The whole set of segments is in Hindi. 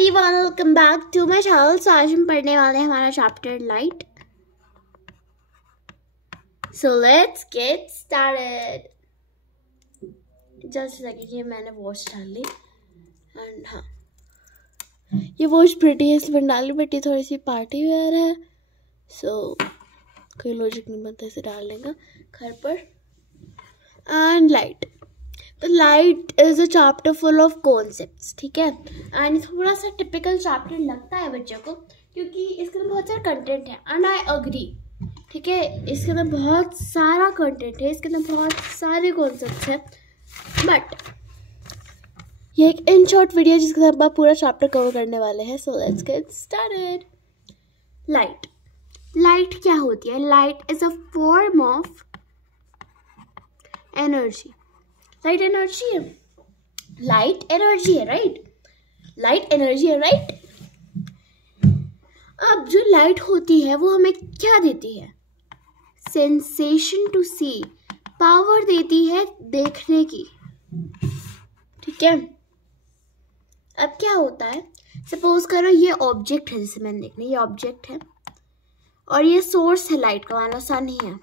Everyone, welcome back to my channel. So आज हम पढ़ने वाले हैं हमारा chapter light. So let's get started. Just लगे मैंने वॉच डाल ली एंड हाँ, ये वॉच प्रिटी है इसलिए डाल ली, बट ये थोड़ी सी पार्टी वेयर है, सो कोई लॉजिक नहीं बनता इसे डालने का घर पर। एंड लाइट, तो light is a chapter full of concepts, ठीक है। एंड थोड़ा सा टिपिकल चैप्टर लगता है बच्चों को क्योंकि इसके अंदर बहुत सारा कंटेंट है एंड आई अग्री, ठीक है। इसके अंदर बहुत सारा कंटेंट है, इसके अंदर बहुत सारे कॉन्सेप्ट्स हैं, बट ये एक इन शॉर्ट वीडियो जिसके साथ आप पूरा चैप्टर कवर करने वाले हैं। सो let's get started. Light, light क्या होती है? Light is a form of energy. Light energy है, लाइट एनर्जी है, राइट। लाइट एनर्जी है, राइट। अब जो लाइट होती है वो हमें क्या देती है? सेंसेशन टू सी, पावर देती है देखने की, ठीक है। अब क्या होता है, सपोज करो ये ऑब्जेक्ट है, जैसे मैंने देखना, ये ऑब्जेक्ट है और ये सोर्स है लाइट का, वाला सन ही है।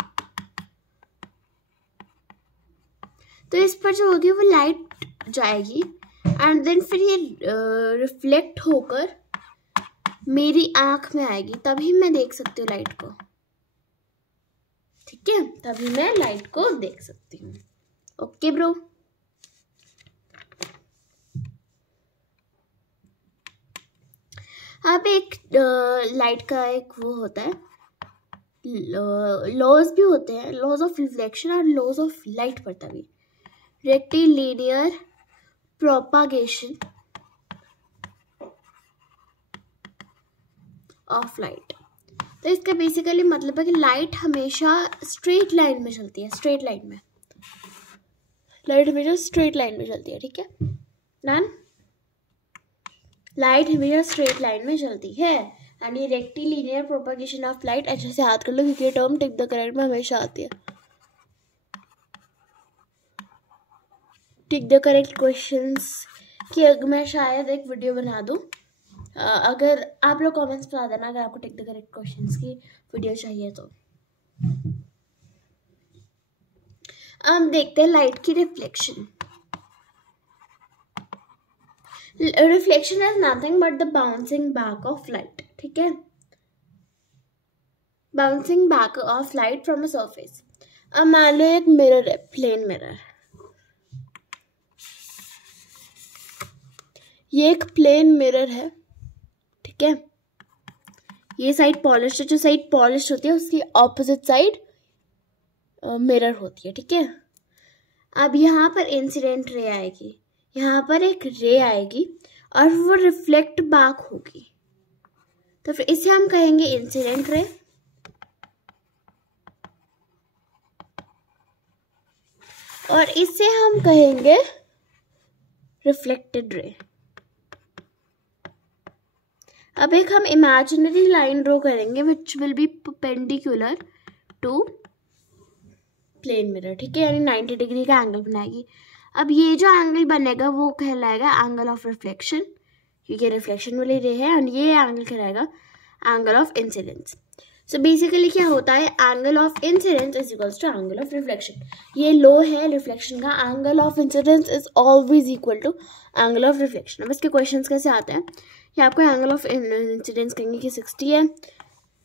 तो इस पर जो होगी वो लाइट जाएगी एंड देन फिर ये रिफ्लेक्ट होकर मेरी आंख में आएगी, तभी मैं देख सकती हूँ लाइट को, ठीक है। तभी मैं लाइट को देख सकती हूँ। Okay bro. अब एक लाइट का एक वो होता है, लॉज भी होते हैं, लॉज ऑफ रिफ्लेक्शन और लॉज ऑफ लाइट पर, तभी रेक्टिलिनियर प्रोपागेशन ऑफ लाइट। तो इसका बेसिकली मतलब है कि लाइट हमेशा स्ट्रेट लाइन में चलती है, स्ट्रेट लाइन में लाइट हमेशा स्ट्रेट लाइन में चलती है, ठीक है। डन। लाइट हमेशा स्ट्रेट लाइन में चलती है एंड ये रेक्टिलिनियर प्रोपागेशन ऑफ लाइट, अच्छे से याद कर लो क्योंकि ये टर्म टिक द करेक्ट में हमेशा आती है। टिक द करेक्ट क्वेश्चंस की मैं शायद एक वीडियो बना दूं, अगर आप लोग कमेंट्स बता देना अगर आपको टिक द करेक्ट क्वेश्चंस की वीडियो चाहिए तो। हम देखते हैं लाइट की reflection. Reflection is nothing but the bouncing back of light, ठीक है। Bouncing back of light from a surface. अब मान लो एक मिरर है, प्लेन मिरर। ये एक प्लेन मिरर है, ठीक है। ये साइड पॉलिश है, जो साइड पॉलिश होती है उसकी ऑपोजिट साइड मिरर होती है, ठीक है। अब यहाँ पर इंसिडेंट रे आएगी, यहाँ पर एक रे आएगी और वो रिफ्लेक्ट बैक होगी, तो फिर इसे हम कहेंगे इंसिडेंट रे और इसे हम कहेंगे रिफ्लेक्टेड रे। अब एक हम इमेजिनरी लाइन ड्रॉ करेंगे which will be perpendicular to plane mirror, ठीक है, यानी 90 डिग्री का एंगल बनाएगी। अब ये जो एंगल बनेगा वो कहलाएगा एंगल ऑफ रिफ्लेक्शन, क्योंकि रिफ्लेक्शन वाली रे है, एंड ये एंगल कहलाएगा angle of incidence. So basically क्या होता है, angle of incidence is equals to angle of reflection. ये लो है रिफ्लेक्शन का, angle of incidence is always equal to angle of reflection. अब इसके क्वेश्चंस कैसे आते हैं, ये आपको एंगल ऑफ इंसिडेंस कहेंगे कि 60 है,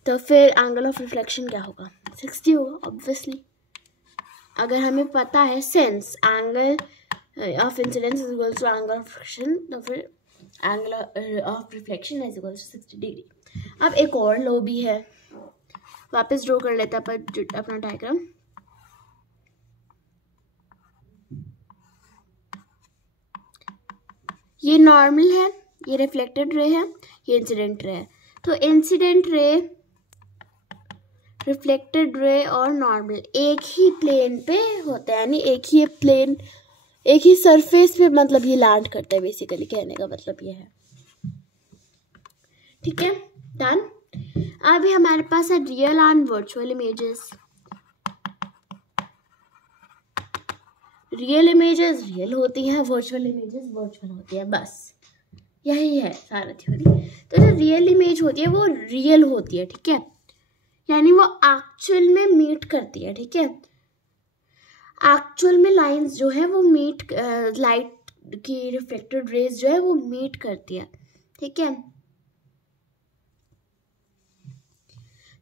तो फिर एंगल ऑफ रिफ्लेक्शन क्या होगा, 60 होगा ऑब्वियसली। अगर हमें पता है since angle of incidence is equal to angle of reflection, तो फिर angle of reflection is equal to 60 degree. अब एक और लो भी है, वापस ड्रॉ कर लेते हैं अपना डायग्राम। ये नॉर्मल है, ये रिफ्लेक्टेड रे है, ये इंसिडेंट रे है। तो इंसिडेंट रे, रिफ्लेक्टेड रे और नॉर्मल एक ही प्लेन पे होता है, यानी एक ही प्लेन, एक ही सरफेस पे मतलब ये लैंड करता है, बेसिकली कहने का मतलब ये है, ठीक है। डन। अभी हमारे पास है real and virtual images. Real images real होती हैं, वर्चुअल इमेजेस वर्चुअल होती है, बस यही है सारा थ्योरी। तो जो रियल इमेज होती है वो रियल होती है, ठीक है, यानी वो एक्चुअल में मीट करती है, ठीक है। एक्चुअल में लाइंस जो है वो मीट, लाइट की रिफ्लेक्टेड रेज जो है वो मीट करती है, ठीक है।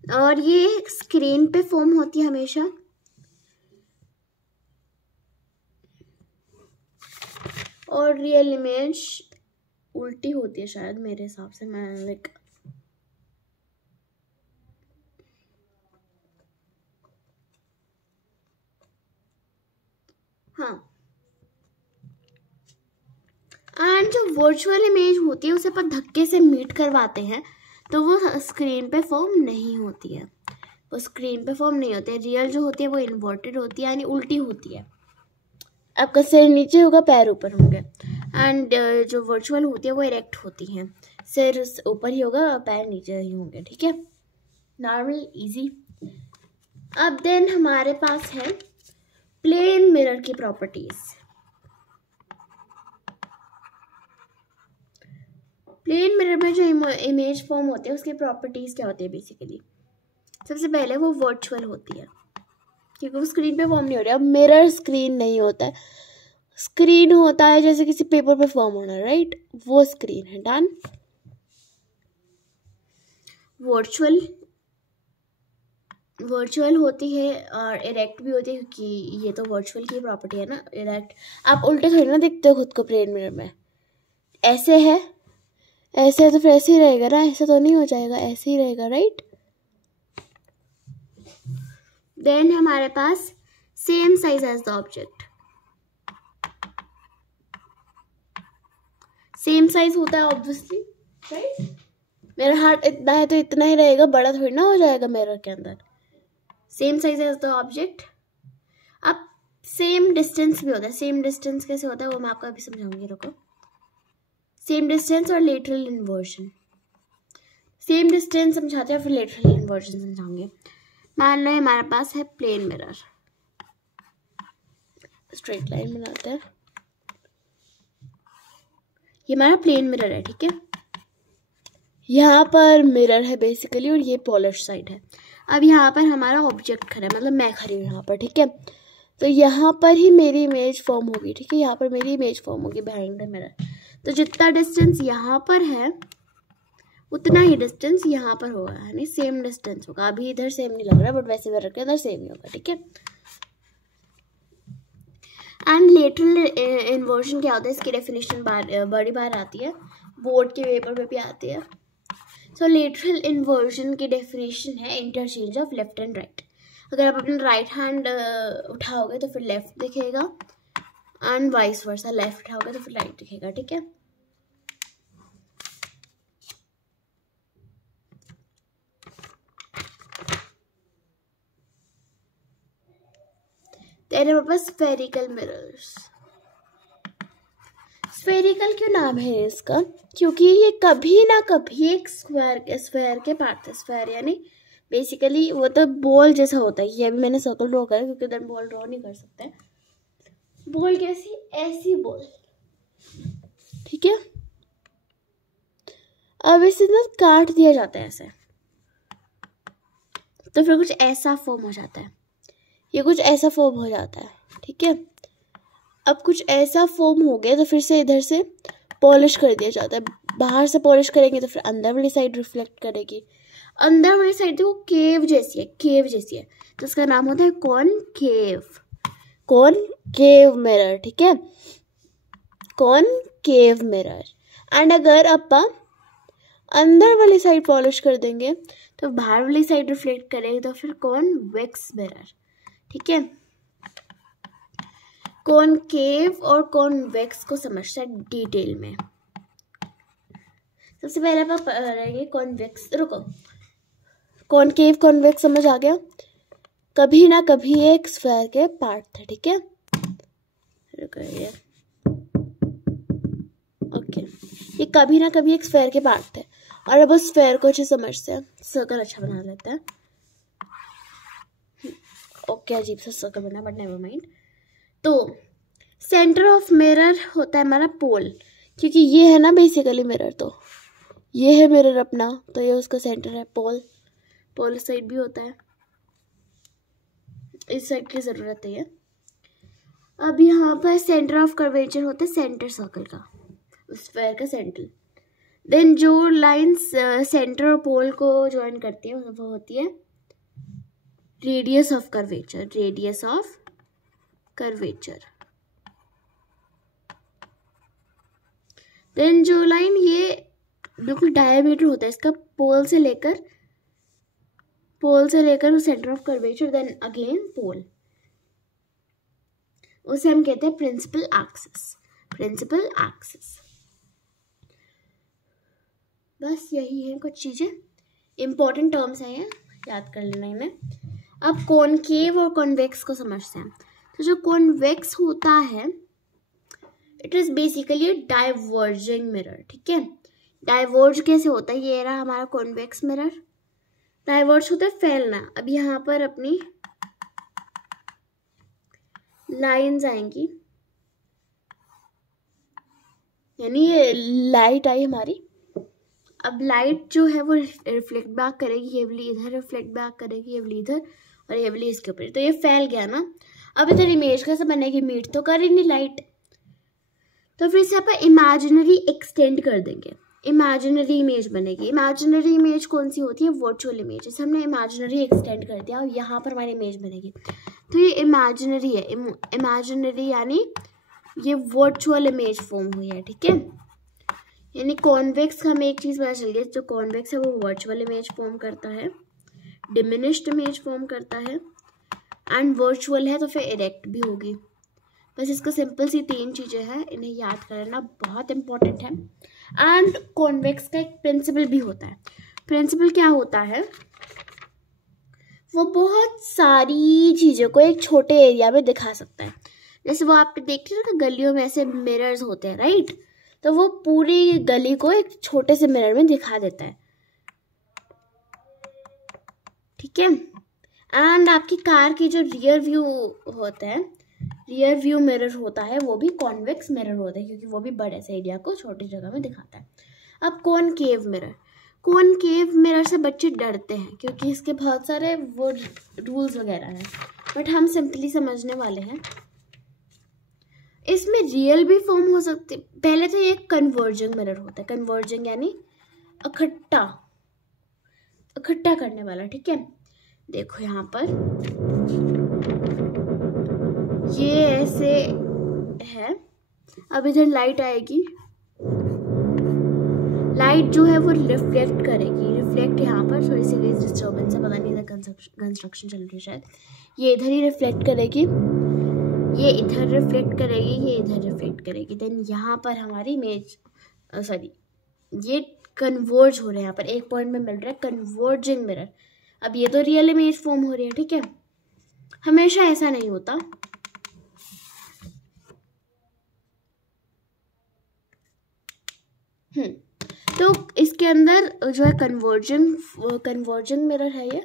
और ये स्क्रीन पे फॉर्म होती है हमेशा, और रियल इमेज उल्टी होती है शायद मेरे हिसाब से, मैं लाइक हाँ। एंड जो वर्चुअल इमेज होती है उसे अपन धक्के से मीट करवाते हैं तो वो स्क्रीन पे फॉर्म नहीं होती है, वो स्क्रीन पे फॉर्म नहीं होती है। रियल जो होती है वो इन्वर्टेड होती है, यानी उल्टी होती है। आपका सिर नीचे होगा, पैर ऊपर होंगे। एंड जो वर्चुअल होती है वो इरेक्ट होती हैं, सिर ऊपर ही होगा, पैर नीचे ही होंगे, ठीक है। Normal, easy. अब देन हमारे पास है प्लेन मिरर की प्रॉपर्टीज। प्लेन मिरर में जो इमेज फॉर्म होती है उसकी प्रॉपर्टीज क्या होती है बेसिकली? सबसे पहले वो वर्चुअल होती है क्योंकि वो स्क्रीन पे फॉर्म नहीं हो रही। अब मिरर स्क्रीन नहीं होता है, स्क्रीन होता है जैसे किसी पेपर पे फॉर्म होना, राइट, वो स्क्रीन है। डन। वर्चुअल होती है और इरेक्ट भी होती है क्योंकि ये तो वर्चुअल की प्रॉपर्टी है ना, इरेक्ट। आप उल्टे थोड़ी ना देखते हो खुद को प्लेन मिरर में, ऐसे है, ऐसे है तो फिर ऐसे ही रहेगा ना, ऐसे तो नहीं हो जाएगा, ऐसे ही रहेगा, राइट। देन हमारे पास same size as the object, same size होता है ऑब्वियसली, राइट। मेरा हाथ इतना है तो इतना ही रहेगा, बड़ा थोड़ी ना हो जाएगा मिरर के अंदर। Same size as the object. अब सेम डिस्टेंस भी होता है। सेम डिस्टेंस कैसे होता है वो मैं आपको अभी समझाऊंगी, रुको। सेम डिस्टेंस और लेटरल इन्वर्जन। सेम डिस्टेंस समझाते हैं फिर लेटरल इन्वर्जन समझाऊंगे। मान लो हमारे पास है प्लेन मिरर, स्ट्रेट लाइन बनाते हैं, ये हमारा प्लेन मिरर है, ठीक है। यहाँ पर मिरर है बेसिकली और ये पॉलिश साइड है। अब यहाँ पर हमारा ऑब्जेक्ट खड़ा है, मतलब मैं खड़ी हूँ यहाँ पर, ठीक है। तो यहाँ पर ही मेरी इमेज फॉर्म होगी, ठीक है, यहाँ पर मेरी इमेज फॉर्म होगी बिहाइंड द मिरर। तो जितना डिस्टेंस यहाँ पर है उतना ही डिस्टेंस यहाँ पर होगा, यानी सेम डिस्टेंस होगा। अभी इधर सेम नहीं लग रहा बट वैसे मिरर के अंदर सेम ही होगा, ठीक है। एंड लेटरल इन्वर्जन क्या होता है, इसकी डेफिनेशन बड़ी बार आती है, बोर्ड के पेपर पे भी आती है। सो लेटरल इन्वर्जन की डेफिनेशन है interchange of left and right. अगर आप अपना राइट हैंड उठाओगे तो फिर लेफ्ट दिखेगा एंड वाइस वर्सा, लेफ्ट उठाओगे तो फिर राइट दिखेगा, ठीक है। देन हमारे पास स्फेरिकल मिरर्स। स्फेरिकल क्यों नाम है इसका? क्योंकि ये कभी ना कभी एक स्क्वायर के पार्ट है। स्क्वायर यानी बेसिकली वो तो बॉल जैसा होता है। ये अभी मैंने सर्कल ड्रॉ करा क्योंकि इधर बॉल ड्रॉ नहीं कर सकते। बॉल कैसी? ऐसी बॉल, ठीक है। अब इसे ना काट दिया जाता है ऐसे, तो फिर कुछ ऐसा फॉर्म हो जाता है। ये कुछ ऐसा फॉर्म हो जाता है, ठीक है। अब कुछ ऐसा फॉर्म हो गया तो फिर से इधर से पॉलिश कर दिया जाता है। बाहर से पॉलिश करेंगे तो फिर अंदर वाली साइड रिफ्लेक्ट करेगी। अंदर वाली साइड देखो केव जैसी है, केव जैसी है, तो उसका नाम होता है कॉनकेव, कॉनकेव मिरर, ठीक है, कॉनकेव मिरर। एंड अगर अपन अंदर वाली साइड पॉलिश कर देंगे तो बाहर वाली साइड रिफ्लेक्ट करेगी, तो फिर कॉनवेक्स मिरर, ठीक है। कॉनकेव और कॉन्वेक्स को समझते हैं डिटेल में। सबसे पहले आप रहेंगे कॉन्वेक्स, रुको, कॉनकेव कॉन्वेक्स समझ आ गया। कभी ना कभी एक स्फेयर के पार्ट थे, ठीक है, रुको ये ओके, ये कभी ना कभी एक स्फेयर के पार्ट थे। और अब उस स्फेयर को अच्छे समझते हैं, सर्कल अच्छा बना लेते हैं। ओके, अजीब सा सर्कल बना बट नेवर माइंड। तो सेंटर ऑफ मिरर होता है हमारा पोल, क्योंकि ये है ना बेसिकली मिरर, तो ये है मिरर अपना, तो ये उसका सेंटर है। पोल साइड भी होता है, इस साइड की ज़रूरत है। अब यहाँ पर सेंटर ऑफ कर्वेचर होता है सेंटर सर्कल का, उस स्फेयर का सेंटर। देन जो लाइंस सेंटर और पोल को ज्वाइन करती है वो होती है radius of curvature. Radius of curvature. Then जो लाइन ये बिल्कुल डायमीटर होता है इसका, पोल से लेकर centre of curvature, then again pole, उसे हम कहते हैं प्रिंसिपल एक्सिस। बस यही है कुछ चीजें, इंपॉर्टेंट टर्म्स हैं ये, याद कर लेना इन्हें। अब कॉनकेव और कॉन्वेक्स को समझते हैं। तो जो कॉन्वेक्स होता है it is basically a diverging mirror. ठीक है, डाइवर्ज कैसे होता है, ये रहा हमारा कॉन्वेक्स मिरर। डाइवर्ज होता है फैलना। अब यहाँ पर अपनी लाइंस आएंगी, यानी ये लाइट आई हमारी। अब लाइट जो है वो रिफ्लेक्ट बैक करेगी, ये वाली इधर रिफ्लेक्ट बैक करेगी, ये वाली इधर और ये वाली इसके ऊपर, तो ये फैल गया ना। अब इधर इमेज कैसे बनेगी, मीट तो कर ही नहीं लाइट, तो फिर से आप इमेजिनरी एक्सटेंड कर देंगे, इमेजिनरी इमेज बनेगी। इमेजिनरी इमेज कौन सी होती है, वर्चुअल इमेज। जैसे हमने इमेजिनरी एक्सटेंड कर दिया और यहाँ पर हमारी इमेज बनेगी, तो ये इमेजिनरी है। इमेजिनरी यानी ये वर्चुअल इमेज फॉर्म हुई है। ठीक है, यानी कॉन्वेक्स का हमें एक चीज़ पता चल गई, जो कॉन्वेक्स है वो वर्चुअल इमेज फॉर्म करता है, डिमिनिश्ड इमेज फॉर्म करता है, एंड वर्चुअल है तो फिर इरेक्ट भी होगी। बस इसका सिंपल सी 3 चीज़ें हैं, इन्हें याद करना बहुत इंपॉर्टेंट है। एंड कॉन्वेक्स का एक प्रिंसिपल भी होता है। प्रिंसिपल क्या होता है, वो बहुत सारी चीज़ों को एक छोटे एरिया में दिखा सकता है। जैसे वो आप देखते हैं ना गलियों में ऐसे मिरर्स होते हैं, राइट, तो वो पूरी गली को एक छोटे से मिरर में दिखा देता है। ठीक है, एंड आपकी कार की जो रियर व्यू होता है, रियर व्यू मिरर होता है, वो भी कॉन्वेक्स मिरर होता है, क्योंकि वो भी बड़े से एरिया को छोटी जगह में दिखाता है। अब कॉनकेव मिरर से बच्चे डरते हैं क्योंकि इसके बहुत सारे वो रूल्स वगैरह हैं, बट हम सिंपली समझने वाले हैं। इसमें रियल भी फॉर्म हो सकती है। पहले तो ये कन्वर्जिंग मिरर होता है, कन्वर्जिंग यानी इकट्ठा करने वाला। ठीक है, देखो यहाँ पर ये ऐसे है। अब इधर लाइट आएगी, लाइट जो है वो रिफ्लेक्ट करेगी। रिफ्लेक्ट यहाँ पर थोड़ी सी डिस्टर्बेंस है, पता नहीं इधर कंस्ट्रक्शन चल रही है शायद। ये इधर ही रिफ्लेक्ट करेगी, ये इधर रिफ्लेक्ट करेगी, ये इधर रिफ्लेक्ट करेगी। देन यहाँ पर हमारी इमेज ये कन्वर्ज हो रहा है, यहाँ पर एक पॉइंट में मिल रहा है कन्वर्जिंग मिरर। अब ये तो रियल इमेज फॉर्म हो रही है। ठीक है, हमेशा ऐसा नहीं होता। तो इसके अंदर जो है कन्वर्जिंग मिरर है ये।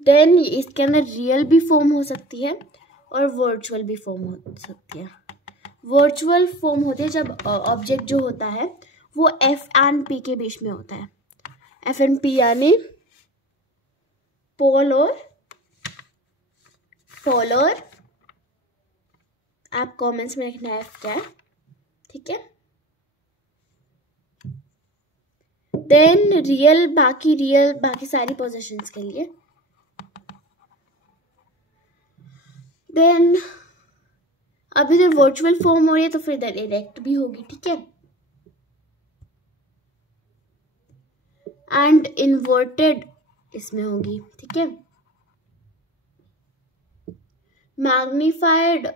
देन इसके अंदर रियल भी फॉर्म हो सकती है और वर्चुअल भी फॉर्म हो सकती है। वर्चुअल फॉर्म होती है जब ऑब्जेक्ट जो होता है वो एफ एंड पी के बीच में होता है। एफ एंड पी यानी पोल और आप कमेंट्स में लिखना एफ क्या है। ठीक है, देन रियल बाकी सारी पोजीशंस के लिए। देन अब इधर वर्चुअल फॉर्म हो रही है तो फिर इधर इरेक्ट भी होगी। ठीक है, एंड इन्वर्टेड इसमें होगी। ठीक है, मैग्नीफाइड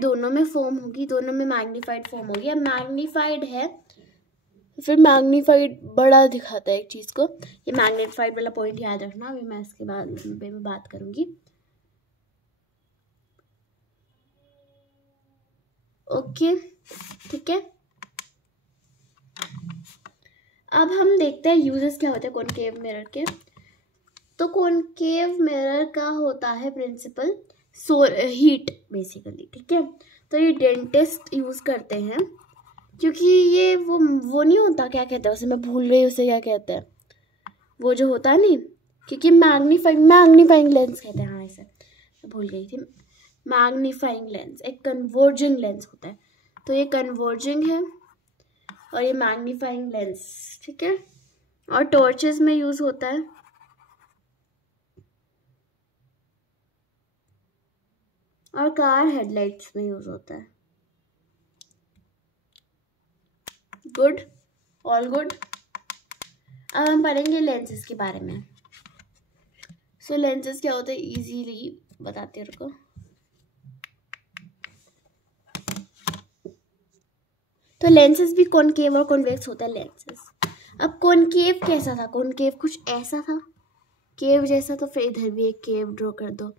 दोनों में फॉर्म होगी, दोनों में मैग्नीफाइड फॉर्म होगी। अब मैग्नीफाइड है फिर मैग्नीफाइड बड़ा दिखाता है एक चीज को। ये मैग्नीफाइड वाला पॉइंट याद रखना, अभी मैं इसके बाद में बात करूंगी। ओके, ठीक है, अब हम देखते हैं यूजेस क्या होते हैं कॉनकेव मिरर के। तो कॉनकेव मिरर का होता है प्रिंसिपल हीट बेसिकली। ठीक है, तो ये डेंटिस्ट यूज़ करते हैं, क्योंकि ये वो नहीं होता, क्या कहते हैं उसे, मैं भूल गई उसे क्या कहते हैं, वो जो होता है नहीं, क्योंकि मैग्नीफाइंग लेंस कहते हैं, हाँ इसे मैं भूल गई थी। मैग्नीफाइंग लेंस एक कन्वर्जिंग लेंस होता है, तो ये कन्वर्जिंग है और ये मैग्नीफाइंग लेंस, ठीक है। और टॉर्चेस में यूज़ होता है, और कार हेडलाइट्स में यूज़ होता है। Good, all good. अब हम पढ़ेंगे लेंसेज के बारे में। सो लेंसेज क्या होते हैं, इजीली बताते हैं, रुको। तो लेंसेज भी कॉनकेव और कॉन्वेक्स होता है लेंसेज। अब कॉनकेव कैसा था, कॉनकेव कुछ ऐसा था, केव जैसा, तो फिर इधर भी एक केव ड्रॉ कर दो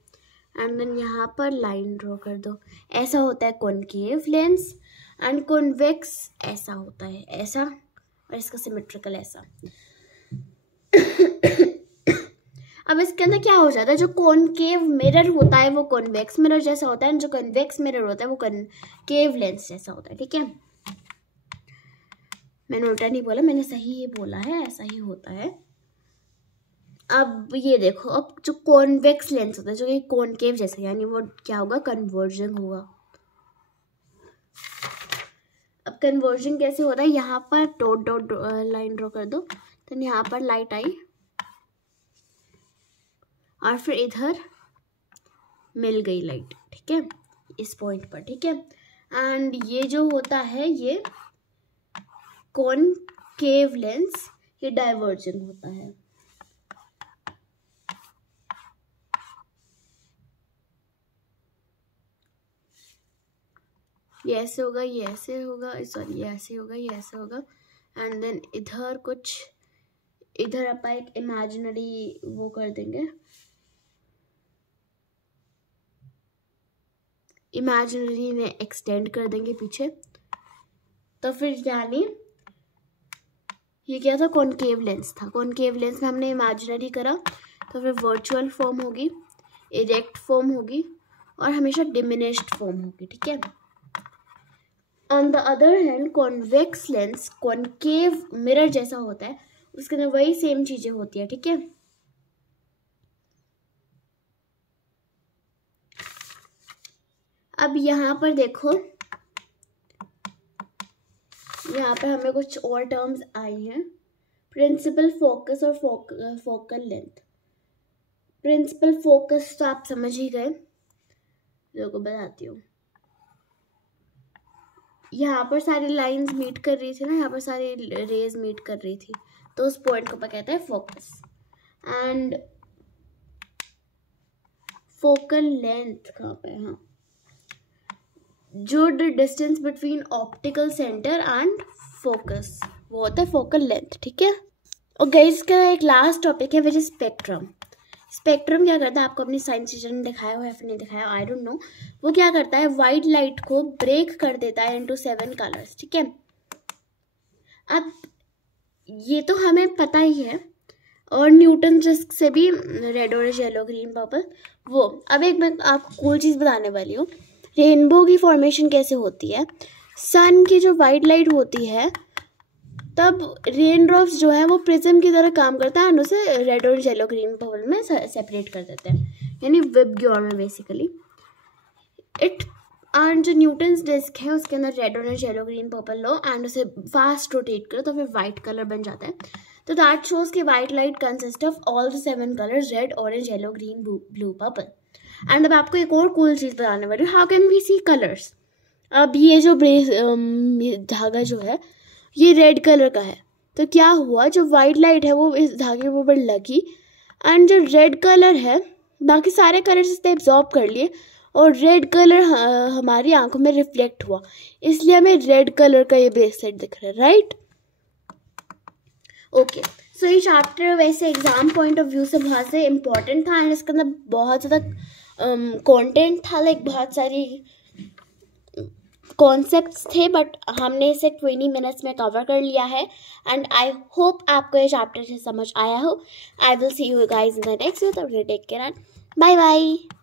एंड देन यहाँ पर लाइन ड्रॉ कर दो, ऐसा होता है कॉनकेव लेंस। एंड कॉन्वेक्स ऐसा होता है, ऐसा, और इसका सिमेट्रिकल ऐसा। अब इसके अंदर क्या हो जाता है, जो कॉनकेव मिरर होता है वो कॉन्वेक्स मिरर जैसा होता है, जो कॉन्वेक्स मिरर होता है वो कॉनकेव लेंस जैसा होता है, ठीक है। मैंने उल्टा नहीं बोला, मैंने सही ही बोला है, ऐसा ही होता है। अब ये देखो, अब जो कॉन्वेक्स लेंस होता है जो कि कॉनकेव जैसा, यानी वो क्या होगा, कन्वर्जिंग होगा। अब कन्वर्जिंग कैसे होता है, यहाँ पर डॉट डॉट लाइन ड्रॉ कर दो, तो यहाँ पर लाइट आई और फिर इधर मिल गई लाइट, ठीक है, इस पॉइंट पर, ठीक है। एंड ये जो होता है ये कॉनकेव लेंस, ये डाइवर्जिंग होता है। ये ऐसे होगा, ये ऐसे होगा, सॉरी ये ऐसे होगा, ये ऐसे होगा। एंड देन इधर कुछ, इधर अपन एक इमेजिनरी वो कर देंगे, इमेजिनरी में एक्सटेंड कर देंगे पीछे, तो फिर यानी ये क्या था, कॉनकेव लेंस था। कॉनकेव लेंस में हमने इमेजिनरी करा, तो फिर वर्चुअल फॉर्म होगी, इरेक्ट फॉर्म होगी, और हमेशा डिमिनिश्ड फॉर्म होगी, ठीक है। On the other hand convex lens concave mirror जैसा होता है, उसके अंदर वही सेम चीजें होती है, ठीक है। अब यहाँ पर देखो, यहाँ पर हमें कुछ और टर्म्स आई हैं, प्रिंसिपल फोकस और फोकल लेंथ। प्रिंसिपल फोकस तो आप समझ ही गए, लोगों को बताती हूँ। यहाँ पर सारी लाइंस मीट कर रही थी ना, यहाँ पर सारी रेज मीट कर रही थी, तो उस पॉइंट को कहते हैं फोकस। एंड फोकल लेंथ कहाँ पे है, हाँ, जो distance between optical centre and focus, वो होता है फोकल लेंथ, ठीक है। और गाइस का एक लास्ट टॉपिक है विच इज स्पेक्ट्रम। स्पेक्ट्रम क्या करता है, आपको अपनी साइंस टीचर ने दिखाया हो या फिर नहीं दिखाया, आई डोंट नो। वो क्या करता है, वाइट लाइट को ब्रेक कर देता है इनटू 7 कलर्स, ठीक है। अब ये तो हमें पता ही है, और न्यूटन डिस्क से भी, red orange yellow green purple, वो। अब एक मैं आपको कूल चीज़ बताने वाली हूँ, रेनबो की फॉर्मेशन कैसे होती है। सन की जो वाइट लाइट होती है, तब रेन ड्रॉप्स जो है वो प्रिज्म की तरह काम करता है एंड उसे रेड और येलो ग्रीन पर्पल में सेपरेट कर देते हैं, यानी विबग्योर में बेसिकली इट। एंड जो न्यूटन्स डिस्क है उसके अंदर red orange yellow green purple low and उसे फास्ट रोटेट करो, तो फिर वाइट कलर बन जाता है। तो दैट शोज कि white light consist of all the 7 colours, red orange yellow green blue purple. And अब आपको एक और कूल चीज़ बताने वाली हूँ, how can we see colours. अब ये जो धागा जो है ये रेड कलर का है, तो क्या हुआ, जो वाइट लाइट है वो इस धागे के ऊपर लगी एंड जो रेड कलर है बाकी सारे कलर्स इसने एब्जॉर्ब कर लिए, और रेड कलर हमारी आंखों में रिफ्लेक्ट हुआ, इसलिए हमें रेड कलर का ये ब्रेसलेट दिख रहा है, राइट। ओके, सो ये चैप्टर वैसे एग्जाम पॉइंट ऑफ व्यू से बहुत से इम्पोर्टेंट था एंड इसके अंदर बहुत ज़्यादा कंटेंट था, लाइक बहुत सारी कॉन्सेप्ट्स थे, बट हमने इसे 20 मिनट्स में कवर कर लिया है। एंड आई होप आपको ये चैप्टर से समझ आया हो। I will see you guys in the next video, take care and bye bye.